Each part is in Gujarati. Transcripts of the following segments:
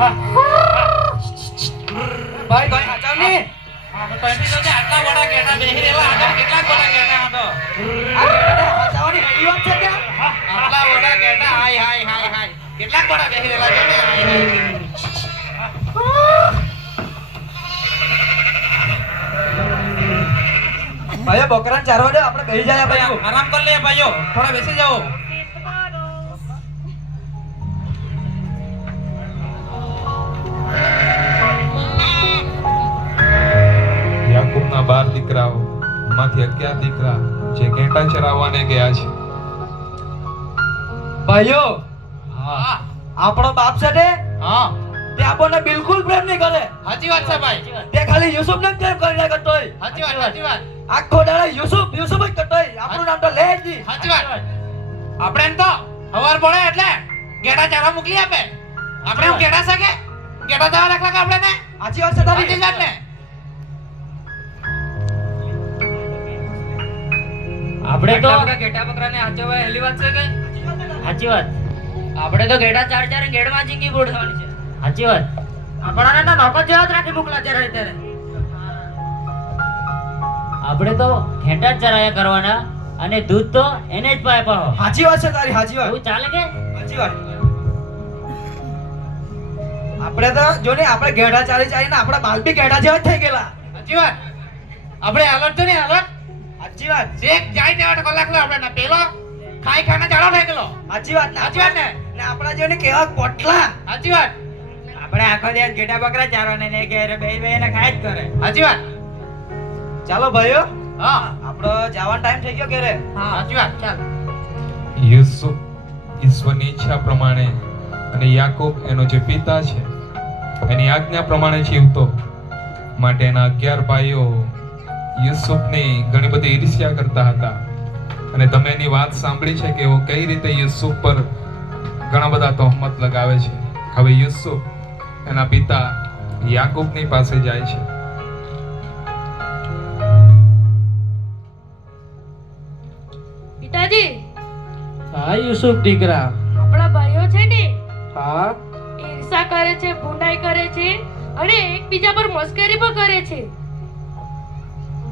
ભાઈ ભાઈ હાચા ને આટલા વડા ગેડા બેહી રહેલા આગળ કેટલા વડા ગેડા હતો આ ગેડા હાચાવાની હેડી વાત છે કે આટલા વડા ગેડા હાય હાય હાય હાય કેટલા વડા બેહી રહેલા છે ને હાય ભાઈઓ બકરાને ચારવા દે આપણે બેહી જાય ભાઈઓ આરામ કર લે ભાઈઓ થોડા બેસી જાઓ યાકૂબના 12 દીકરાઓ માંથી 11 દીકરા જે ઘેટા ચરાવવાને ગયા છે. ભાઈઓ હા આપણો બાપ છે ને હા તે આપણને બિલકુલ પ્રેમ નહીં કરે. સાચી વાત છે ભાઈ તે ખાલી યુસુફને જ પ્રેમ કરી કરતો હોય. સાચી વાત આખો દાડો યુસુફ યુસુફ જ કરતો હોય. આપણું નામ તો લે જ નહીં. સાચી વાત આપણે એમ તો હવાર પડે એટલે ગેડા ચારા મોકલી આપે આપણે હું ગેડા શકે ગેડા જવા રાખલા કે આપણે ને સાચી વાત છે તારી. સાચી વાત ને આપણે તો ગેટા બકરાને હાચવા હેલી વાત છે કે સાચી વાત આપણે તો ગેડા ચાર ચાર ગેડમાં જિંદગી બોડવાની છે સાચી વાત આપણાને તો નોકર જેવા જ રાખી મોકલા ત્યારે ત્યારે. આપણે તો ઘેટા જ ચરાયા કરવાના અને દૂધ તો એને જ પાય પાવો સાચી વાત છે તારી સાચી વાત. એવું ચાલે કે સાચી વાત. આપણે તો જો ને આપણે ગેડા ચાલી ચાલીને આપણા બાલ બી ગેડા જેવા જ થઈ ગયેલા. સાચી વાત આપણે હાલત તો ને હાલત સાચી વાત. શેક જાય ને કલાક લો આપણે ના પેલો ખાઈ ખાઈને જાડો થઈ ગયેલો સાચી વાત. સાચી વાત ને ને આપણા જેને કેવા પોટલા. સાચી વાત આપણે આખો દિવસ ગેડા બકરા ચારવાને ને ઘેરે બેહી બેહીને ખાય જ કરે. સાચી વાત ચાલો ભાઈઓ હા આપણો જવાનો ટાઈમ થઈ ગયો ઘેરે. સાચી વાત ચાલ યુસુફ ઈશ્વરની ઈચ્છા પ્રમાણે અને યાકૂબ એનો જે પિતા છે એની આજ્ઞા પ્રમાણે જીવતો માટે એના 11 ભાઈઓ યુસુફની ઘણી બધી ઈર્ષ્યા કરતા હતા. અને તમે એની વાત સાંભળી છે કે એઓ કઈ રીતે યુસુફ પર ઘણા બધા તહોમત લગાવે છે. હવે યુસુફ એના પિતા યાકૂબની પાસે જાય છે. પિતાજી હા યુસુફ દીકરા. આપણા ભાઈઓ છે ને હા ઈર્ષા કરે છે ભૂંડાઈ કરે છે અને એકબીજા પર મસ્કરી પણ કરે છે.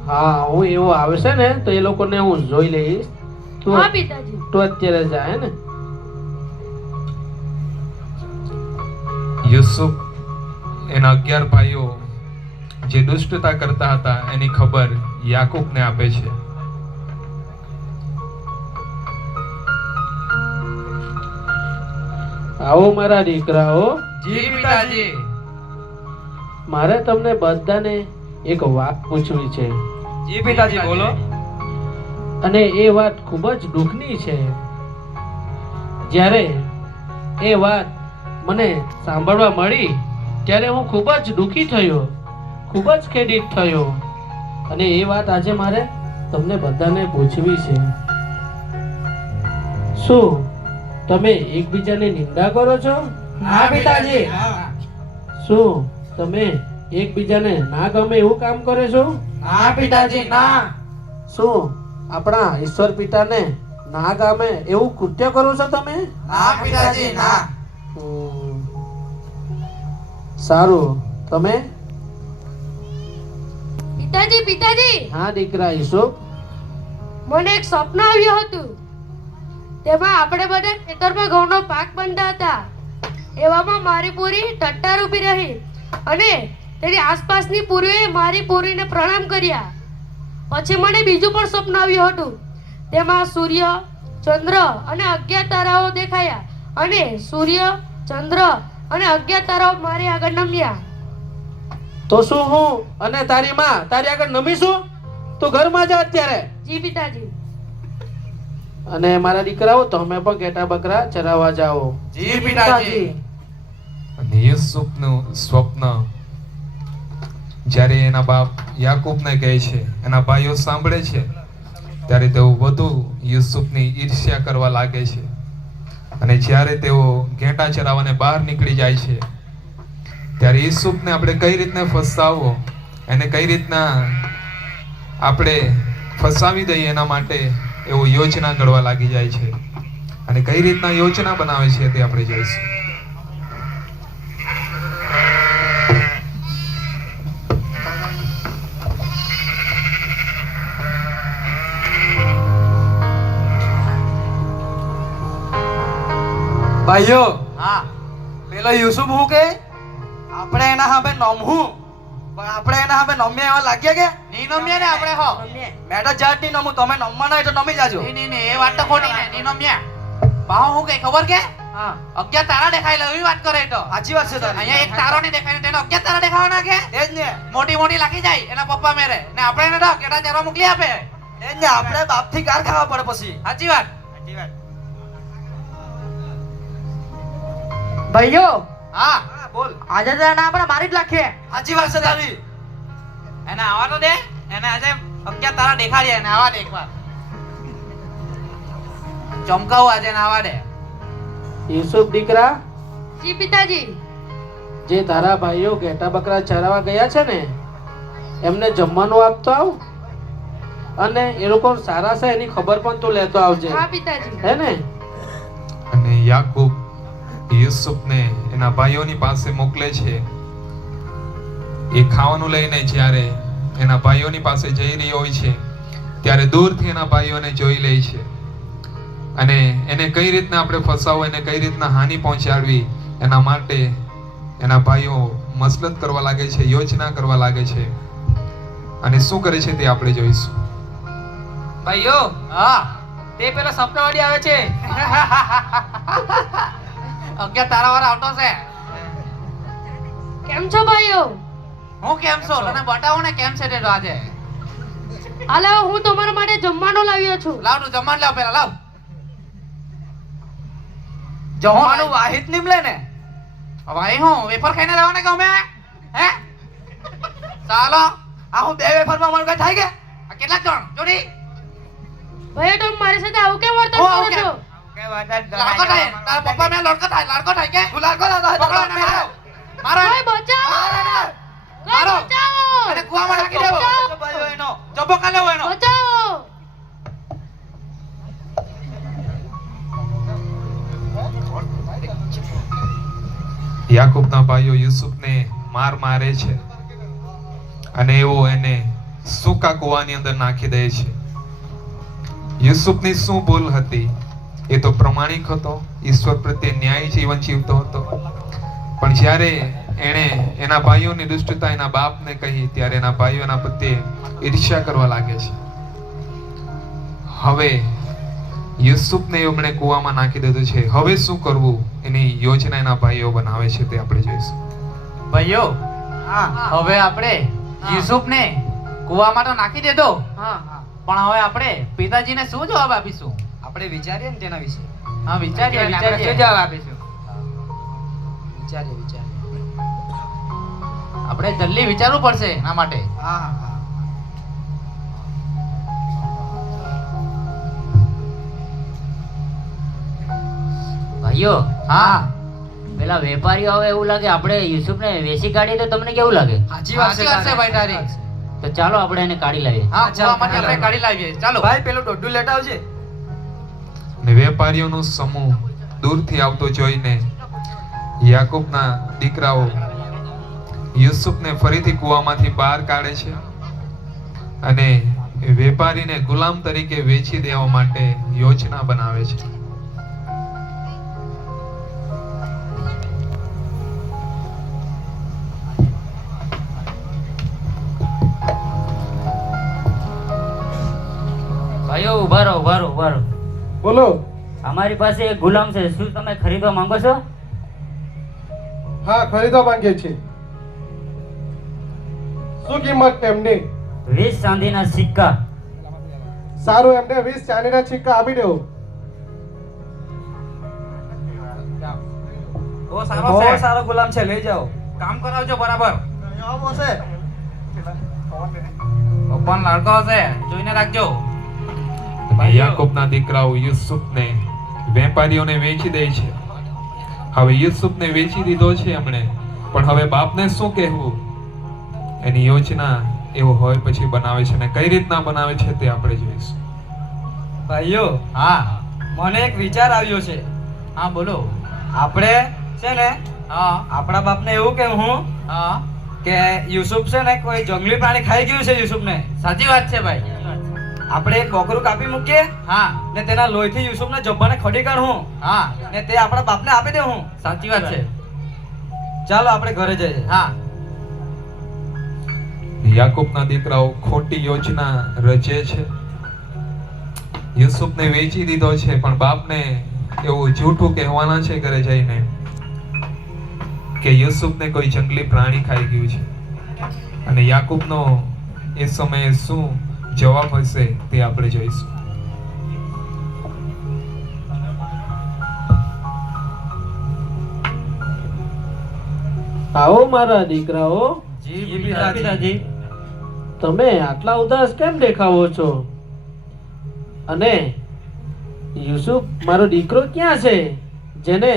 હા હું એવું આવશે ને તો એ લોકોને હું જોઈ લઈશ. હા પિતાજી તું અત્યારે જાય ને. યુસુફ એના 11 ભાઈઓ જે દુષ્ટતા કરતા હતા એની ખબર યાકૂબને આપે છે. આવો મારા દીકરાઓ. જી પિતાજી. મારે તમને બધાને એક વાત પૂછવી છે જી પિતાજી બોલો. અને એ વાત ખૂબ જ દુઃખની છે. જ્યારે એ વાત મને સાંભળવા મળી ત્યારે હું ખૂબ જ દુઃખી થયો, ખૂબ જ ખેદિત થયો. અને એ વાત આજે મારે તમને બધાને પૂછવી છે. શું તમે એકબીજાની નિંદા કરો છો? હા પિતાજી. શું તમે એકબીજાને ના ગમે એવું કામ કરો છો? હા પિતાજી ના. શું આપણા ઈશ્વર પિતાને ના ગમે એવું કૃત્ય કરો છો તમે? ના પિતાજી ના. સારું. તમે? પિતાજી પિતાજી હા દીકરા યુસુફ. મને એક સ્વપ્ન આવ્યું હતું. તેમાં આપણે બધા ખેતરમાં ઘઉંનો પાક બાંધતા હતા. એવામાં મારી પૂરી ટટ્ટાર ઊભી રહી અને તેની આસપાસની પૂરીઓએ મારી પૂરીને પ્રણામ કર્યા. પછી મને બીજું પણ સ્વપ્ન આવ્યું હતું. તેમાં સૂર્ય, ચંદ્ર અને 11 તારાઓ દેખાયા અને સૂર્ય, ચંદ્ર અને 11 તારાઓ મારી આગળ નમ્યા. તો શું હું અને તારી માં તારી આગળ નમીશું? તું ઘરમાં જા અત્યારે. જી પિતાજી. અને મારા દીકરાઓ તમે પણ ઘેટા બકરા ચરાવવા જાઓ. જી પિતાજી. અને યુસુફનું સ્વપ્ન જ્યારે એના બાપ યાકૂબને કહે છે, એના ભાઈઓ સાંભળે છે, ત્યારે તેઓ વધુ યુસુફની ઈર્ષ્યા કરવા લાગે છે. અને જ્યારે તેઓ ઘેટા ચરાવવાને બહાર નીકળી જાય છે ત્યારે યુસુફને આપણે કઈ રીતના ફસાવવો, એને કઈ રીતના આપણે ફસાવી દઈએ એના માટે એવો યોજના ઘડવા લાગી જાય છે. અને કઈ રીતના યોજના બનાવે છે તે આપણે જોઈશું. ભાઈઓ હા પેલો યુસુફ હું કે આપણે એના સામે નમવું પણ આપણે એના સામે નમ્યા એવા લાગ્યા કે ની નમ્યા ને આપણે હો મેં તો જાત નહીં નમું તમે નમવાના હોય તો નમી જાજો ની એ વાત તો ખોટી ને ની નમ્યા બાહો હું કે ખબર કે હા 11 તારા દેખાય એવી વાત કરે તો સાચી વાત છે તારી અહીંયા એક તારો નહીં દેખાય ને તેને 11 તારા દેખાવાના કે એ જ ને મોટી મોટી લાગી જાય એના પપ્પા મેરે ને આપણે એને તો કેટા ચારો મોકલી આપે એ જ ને આપણે બાપથી કાર ખાવા પડે પછી સાચી વાત ભાઈઓ હા હા બોલ આજે તો એને આપણે મારી જ નાખીએ. સાચી વાત છે તારી એને આવા તો દે એને આજે 11 તારા દેખાડીએ એને આવા દે એકવાર ચમકાવું આજે એને આવા દે યુસુફ દીકરા, જી પિતાજી. જે તારા ભાઈઓ ઘેટા બકરા ચરાવવા ગયા છે ને એમને જમવાનું આપતો આવ અને એ લોકો સારા છે એની ખબર પણ તું લેતો આવજે, હા પિતાજી. હે ને? અને યાકૂબ યુસુફને એના ભાઈઓની પાસે મોકલે છે. એ ખાવાનું લઈને જ્યારે એના ભાઈઓની પાસે જઈ રહ્યો હોય છે ત્યારે દૂરથી એના ભાઈઓને જોઈ લે છે અને એને કઈ રીતના આપણે ફસાવવું, એને કઈ રીતના હાનિ પહોંચાડવી એના માટે એના ભાઈઓ મસલત કરવા લાગે છે, યોજના કરવા લાગે છે. અને શું કરે છે તે આપણે જોઈશું. ભાઈઓ હા તે પેલા સપનાવાળી આવે છે 11 તારા વાળા આવતો છે કેમ છો ભાઈઓ? હું કેમ છો તને બતાવું ને કેમ છે તે તો આજે હાલો, હું તમારા માટે જમવાનું લાવ્યો છું. લાવ તું જમવાનું લાવ પેલા લાવ જમવાનું વાહિત નીમલે ને ભાઈ હું વેફર ખાઈને રહેવાને કે અમે હે ચાલો આ હું 2 વેફરમાં મને કઈ થાય કે આ કેટલા જણ જોડી ભાઈઓ તમે મારી સાથે આવું કેમ વર્તન હું કરો આવું છો? લાડકો થાય તારા પપ્પા મેં લાડકો થાય કે તું લાગો ના પકડો એને મારો મારો કોઈ બચાવો! કોઈ મારો. બચાવો! અને કુવામાં નાખી દેવો ભાઈઓ એનો જબ્બો કાઢ લેવો એનો બચાવો! યાકૂબના ભાઈઓ યુસુફને મારે છે અને એવો એને સૂકા કૂવાની અંદર નાખી દે છે. યુસુફની શું ભૂલ હતી? એ તો પ્રમાણિક હતો, ઈશ્વર પ્રત્યે ન્યાયી જીવન જીવતો હતો. પણ જ્યારે એણે એના ભાઈઓની દુષ્ટતા એના બાપને કહી ત્યારે એના ભાઈઓ એના પ્રત્યે ઈર્ષ્યા કરવા લાગે છે. હવે યુસુફને એમણે કૂવામાં નાખી દીધું છે. હવે શું કરવું એની યોજના એના ભાઈઓ બનાવે છે તે આપણે જોઈશું. ભાઈઓ હા હવે આપણે યુસુફને કુવામાં તો નાખી દેતો હા પણ હવે આપણે પિતાજીને શું જવાબ આપીશું? આપણે વિચારીએ ને તેના વિશે હા વિચારીએ વિચારીએ જવાબ આપીશું વિચારીએ આપણે જલ્દી વિચારવું પડશે એના માટે હા હા ભાઈઓ, હા પેલા વેપારીઓ હવે એવું લાગે આપણે યુસુફને વેચી કાઢીએ તો તમને કેવું લાગે? સાચી વાત સાચી વાત છે ભાઈ તારી તો ચાલો આપણે એને કાઢી લાવીએ. હા ચાલ, કુવામાંથી આપણે કાઢી લાવીએ ચાલો ભાઈ પેલું દોઢું લેટ આવજે અને વેપારીઓનો સમૂહ દૂરથી આવતો જોઈને યાકૂબના દીકરાઓ યુસુફને ફરીથી કૂવામાંથી બહાર કાઢે છે અને વેપારીને ગુલામ તરીકે વેચી દેવા માટે યોજના બનાવે છે. ભાઈઓ ઉભા રહો, ઉભા રહો, ઉભા રહો. બોલો. અમારી પાસે એક ગુલામ છે, શું તમે ખરીદવા માંગો છો? હા, ખરીદવા માંગે છે. શું કિંમત એમની? 20 ચાંદીના સિક્કા. સારું, એમને 20 ચાંદીના સિક્કા આપી દેવો. બહુ સારો બહુ છે સારો ગુલામ છે લઈ જાઓ કામ કરાવજો બરાબર હશે પપ્પાનો લાડકો હશે જોઈને રાખજો અને યાકૂબના દીકરાઓ યુસુફને વેપારીઓને વેચી દે છે. હવે યુસુફને વેચી દીધો છે એમણે, પણ હવે બાપને શું કહેવું એની યોજના એવો હોય પછી બનાવે છે. અને કઈ રીતના બનાવે છે તે આપણે જોઈશું. ભાઈઓ હા મને એક વિચાર આવ્યો છે હા બોલો આપણે છે ને હા આપણા બાપને એવું કે હું હા કે યુસુફ છે ને કોઈ જંગલી પ્રાણી ખાઈ ગયું છે યુસુફને સાચી વાત છે ભાઈ આપણે એક બકરું કાપી મૂકીએ હા ને તેના લોહીથી યુસુફને જબ્બાને ખડી કાઢું હા ને તે આપણા બાપને આપી દેવું. સાચી વાત છે. ચાલો આપણે ઘરે જઈએ. હા યાકૂબના દીકરાઓ ખોટી યોજના રચે છે. યુસુફને વેચી દીધો છે, પણ બાપને એવું જૂઠું કહેવાના છે ઘરે જઈને કે યુસુફને કોઈ જંગલી પ્રાણી ખાઈ ગયું છે. અને યાકૂબનો એ સમયે શું જવાબ હશે તે આપણે જોઈશું. આવો મારા દીકરાઓ, જી પિતાજી. તમે આટલા ઉદાસ કેમ દેખાવો છો? અને યુસુફ મારો દીકરો ક્યાં છે, જેને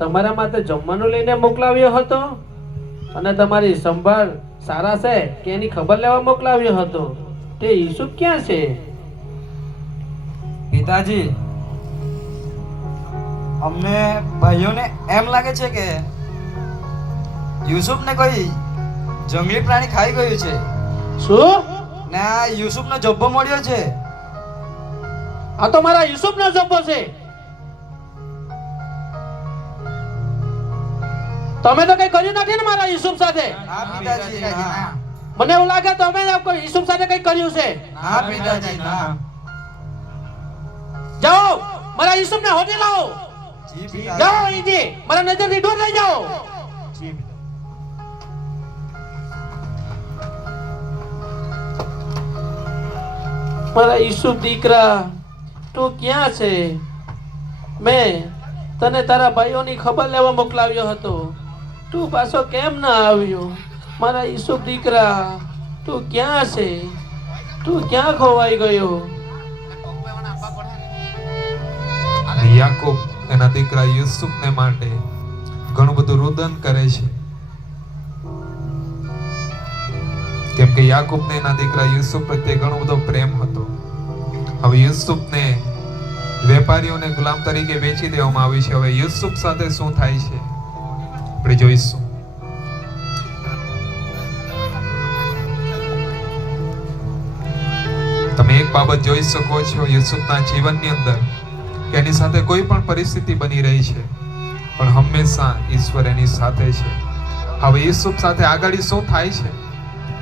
તમારા માટે જમવાનું લઈને મોકલાવ્યો હતો અને તમારી સંભાળ સારા છે કે એની ખબર લેવા મોકલાવ્યો હતો? તે યુસુફ ક્યાં છે? પિતાજી, અમને ભાઈઓને એમ લાગે છે કે યુસુફને કોઈ જંગલી પ્રાણી ખાઈ ગયું છે શું? ને આ યુસુફનો જબ્બો મળ્યો છે. આ તો મારા યુસુફનો જબ્બો છે. તમે તો કઈ કર્યું નથી ને મારા યુસુફ સાથે? હા પિતાજી, હા. મને એવું લાગે તમે કોઈ યુસુફ સાથે કઈ કર્યું છે. હા પિતાજી, હા. જાઓ, મારા યુસુફને હોટે લાવો. જી પિતાજી. જાઓ અહીંથી, મારા નજરથી દૂર લઈ જાઓ. જી પિતાજી. મારા યુસુફ દીકરા, તું ક્યાં છે? મેં તને તારા ભાઈઓની ખબર લેવા મોકલાવ્યો હતો, તું પાછો કેમ ના આવ્યો? મારા યુસુફ દીકરા, તું ક્યાં છે? તું ક્યાં ખોવાઈ ગયો? અને યાકૂબ એના દીકરા યુસુફને માટે ઘણું બધું રુદન કરે છે, કેમ કે યાકૂબને એના દીકરા યુસુફ પ્રત્યે ઘણો બધો પ્રેમ હતો. હવે યુસુફને વેપારીઓને ગુલામ તરીકે વેચી દેવામાં આવી છે. હવે યુસુફ સાથે શું થાય છે આપણે જોઈશું. તમે એક બાબત જોઈ શકો છો યુસુફના જીવનની અંદર કે એની સાથે કોઈ પણ પરિસ્થિતિ બની રહી છે, પણ હંમેશા ઈશ્વર એની સાથે છે. હવે યુસુફ સાથે આગળ શું થાય છે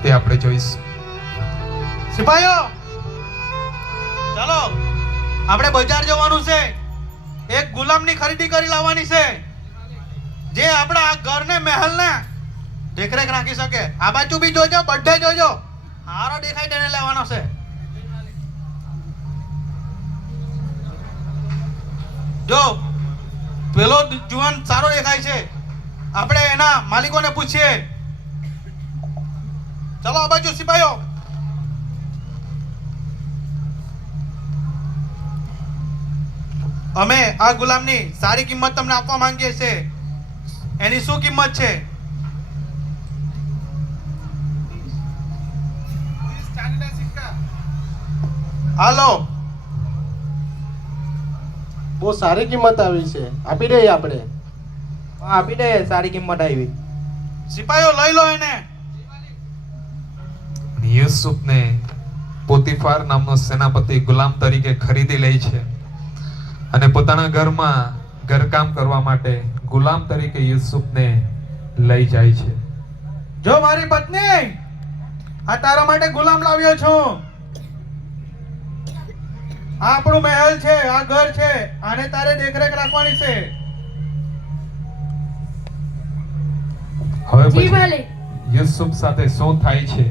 તે આપણે જોઈશું. સિપાહીઓ, ચાલો આપણે બજાર જવાનું છે. એક ગુલામની ખરીદી કરી લાવવાની છે, જે આપણા આ ઘરને મહેલને દેખરેખ રાખી શકે. આ બાજુ બી જોજો, બધે જોજો, હારો દેખાય તેને લેવાનો છે. જો પેલો જુવાન સારો દેખાય છે, આપણે એના માલિકોને પૂછીએ. ચલો આ બાજુ સિપાહીઓ. અમે આ ગુલામની સારી કિંમત તમને આપવા માંગીએ છીએ. એની શું કિંમત છે? હાલો, બહુ સારી કિંમત આવી છે, આપી દઈએ આપણે. આપી દે, સારી કિંમત આવી. સિપાહીઓ લઈ લો એને. યુસુફને પોતીફાર નામનો સેનાપતિ ગુલામ તરીકે ખરીદી લે છે અને પોતાના ઘરમાં ઘરકામ કરવા માટે ગુલામ તરીકે યુસુફને લઈ જાય છે. જો મારી પત્ની, આ તારા માટે ગુલામ લાવ્યો છું. આ આપણું મહેલ છે, આ ઘર છે, આને તારે દેખરેખ રાખવાની છે. હવે જી પછી માલિક. યુસુફ સાથે શું થાય છે